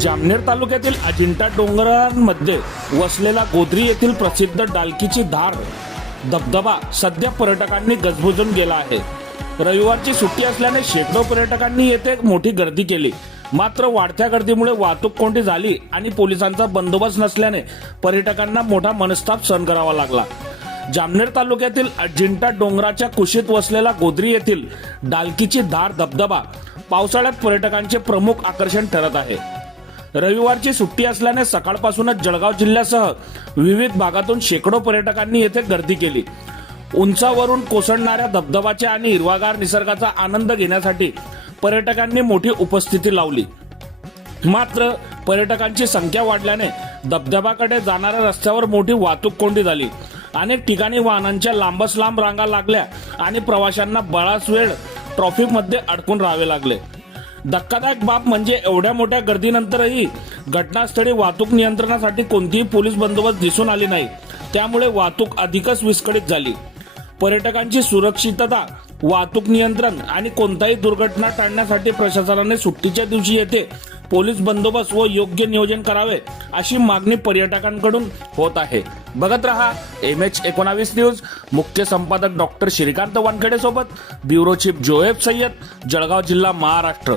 जामनेर तालुक्यातील अजिंठा डोंगरांमध्ये वसलेला गोद्री येथील प्रसिद्ध डालकीची धार धबधबा सध्या पर्यटकांनी गजबजून गेला आहे। रविवारची सुट्टी असल्याने शेकडो पर्यटकांनी येथे मोठी गर्दी केली। मात्र वाढत्या गर्दीमुळे वाहतूक कोंडी झाली आणि पोलिसांचा बंदोबस्त नसल्याने पर्यटकांना मोठा मनस्ताप सहन करावा लागला। जामनेर तालुक्यातील अजिंठा डोंगराच्या कुशीत वसलेला गोद्री येथील डालकीची धार धबधबा पावसाळ्यात पर्यटकांचे प्रमुख आकर्षण ठरत आहे। रविवारची सुट्टी असल्याने सकाळपासूनच जळगाव जिल्ह्यासह विविध भागातून शेकडो पर्यटकांनी येथे गर्दी केली। उंचावरून कोसळणाऱ्या धबधबाच्या आणि हिरवागार निसर्गाचा आनंद घेण्यासाठी पर्यटकांनी मोठी उपस्थिती लावली। मात्र पर्यटकांची संख्या वाढल्याने धबधब्याकडे जाणाऱ्या रस्त्यावर मोठी वाहतूक कोंडी झाली। अनेक ठिकाणी वाहनांच्या लांबच लांब रांगा लागल्या आणि प्रवाशांना बराच वेळ ट्रॅफिकमध्ये अडकून राहावे लागले। धक्कादायक बाब म्हणजे एवढ्या मोठ्या गर्दीनंतरही घटनास्थळी वाहतूक नियंत्रणासाठी कोणतीही पोलीस बंदोबस्त दिसून आली नाही। त्यामुळे वाहतूक अधिकच विस्कळीत झाली। पर्यटकांची सुरक्षितता, वाहतूक नियंत्रण आणि कोणताही दुर्घटना टाळण्यासाठी प्रशासनाने सुट्टीच्या दिवशी येथे पोलीस बंदोबस्त व योग्य नियोजन करावे अशी मागणी पर्यटकांकडून होत आहे। बघत रहा MH19 न्यूज। मुख्य संपादक डॉक्टर श्रीकांत वानखेडे सोबत ब्युरो चीफ जोएब सय्यद, जळगाव जिल्हा, महाराष्ट्र।